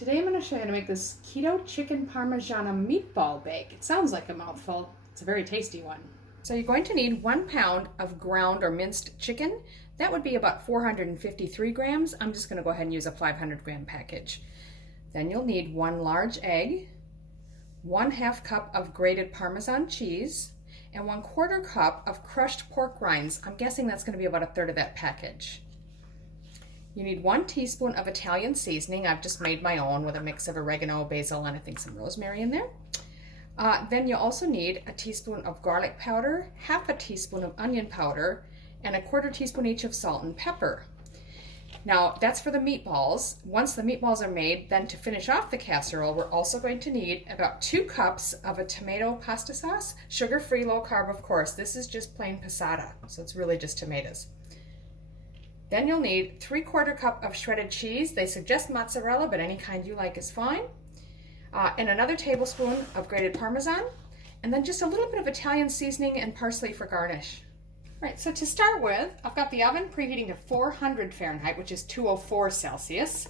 Today I'm going to show you how to make this keto chicken Parmesan meatball bake. It sounds like a mouthful. It's a very tasty one. So you're going to need 1 pound of ground or minced chicken. That would be about 453 grams. I'm just going to go ahead and use a 500 gram package. Then you'll need 1 large egg, 1/2 cup of grated Parmesan cheese, and 1/4 cup of crushed pork rinds. I'm guessing that's going to be about 1/3 of that package. You need 1 teaspoon of Italian seasoning. I've just made my own with a mix of oregano, basil, and I think some rosemary in there. Then you also need a teaspoon of garlic powder, 1/2 teaspoon of onion powder, and 1/4 teaspoon each of salt and pepper. Now that's for the meatballs. Once the meatballs are made, then to finish off the casserole, we're also going to need about 2 cups of a tomato pasta sauce, sugar-free, low carb, of course. This is just plain passata, so it's really just tomatoes. Then you'll need 3/4 cup of shredded cheese. They suggest mozzarella, but any kind you like is fine. And another tablespoon of grated Parmesan, and then just a little bit of Italian seasoning and parsley for garnish. All right, so to start with, I've got the oven preheating to 400 Fahrenheit, which is 204 Celsius.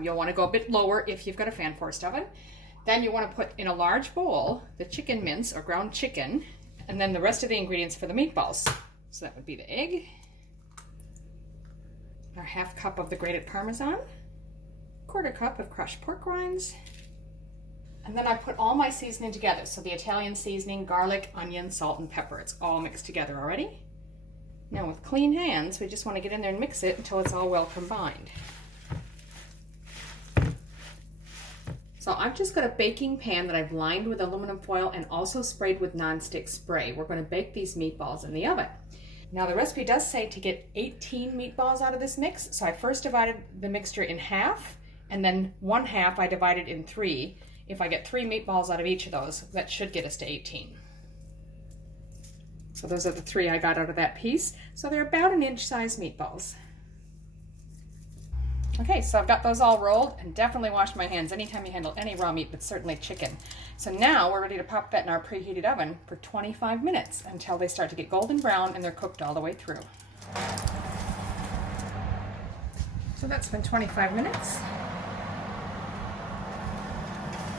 You'll want to go a bit lower if you've got a fan forced oven. Then you want to put in a large bowl the chicken mince or ground chicken, and then the rest of the ingredients for the meatballs. So that would be the egg, our 1/2 cup of the grated Parmesan, 1/4 cup of crushed pork rinds, and then I put all my seasoning together. So the Italian seasoning, garlic, onion, salt, and pepper. It's all mixed together already. Now with clean hands, we just want to get in there and mix it until it's all well combined. So I've just got a baking pan that I've lined with aluminum foil and also sprayed with nonstick spray. We're going to bake these meatballs in the oven. Now the recipe does say to get 18 meatballs out of this mix, so I first divided the mixture in half, and then 1/2 I divided in 3. If I get 3 meatballs out of each of those, that should get us to 18. So those are the 3 I got out of that piece. So they're about 1 inch size meatballs. Okay, so I've got those all rolled and definitely washed my hands anytime you handle any raw meat, but certainly chicken. So now we're ready to pop that in our preheated oven for 25 minutes until they start to get golden brown and they're cooked all the way through. So that's been 25 minutes.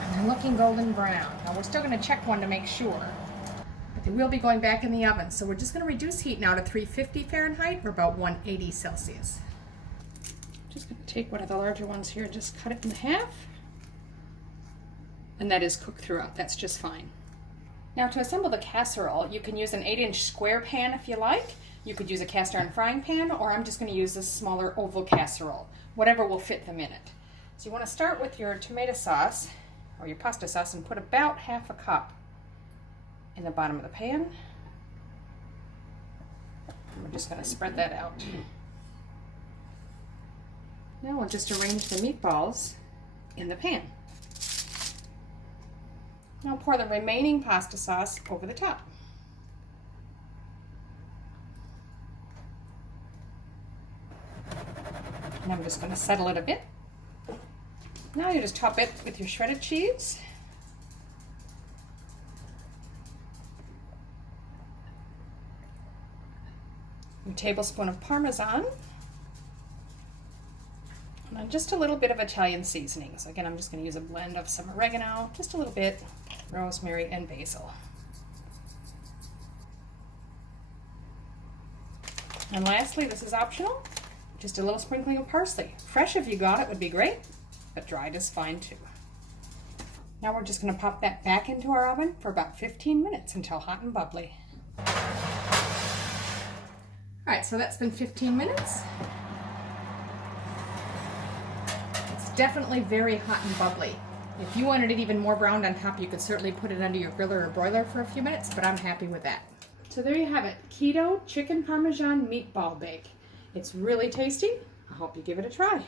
And they're looking golden brown. Now we're still going to check one to make sure. But they will be going back in the oven. So we're just going to reduce heat now to 350 Fahrenheit or about 180 Celsius. Just going to take one of the larger ones here and just cut it in half. And that is cooked throughout. That's just fine. Now to assemble the casserole, you can use an 8-inch square pan if you like. You could use a cast iron frying pan, or I'm just going to use this smaller oval casserole. Whatever will fit them in it. So you want to start with your tomato sauce or your pasta sauce and put about 1/2 cup in the bottom of the pan. And we're just going to spread that out. Now we'll just arrange the meatballs in the pan. Now pour the remaining pasta sauce over the top. And I'm just going to settle it a bit. Now you just top it with your shredded cheese. A tablespoon of Parmesan. And just a little bit of Italian seasoning. So again, I'm just going to use a blend of some oregano, just a little bit, rosemary, and basil. And lastly, this is optional, just a little sprinkling of parsley. Fresh if you got it would be great, but dried is fine too. Now we're just going to pop that back into our oven for about 15 minutes until hot and bubbly. All right, so that's been 15 minutes. Definitely very hot and bubbly. If you wanted it even more browned on top, you could certainly put it under your griller or broiler for a few minutes, but I'm happy with that. So there you have it, keto chicken Parmesan meatball bake. It's really tasty. I hope you give it a try.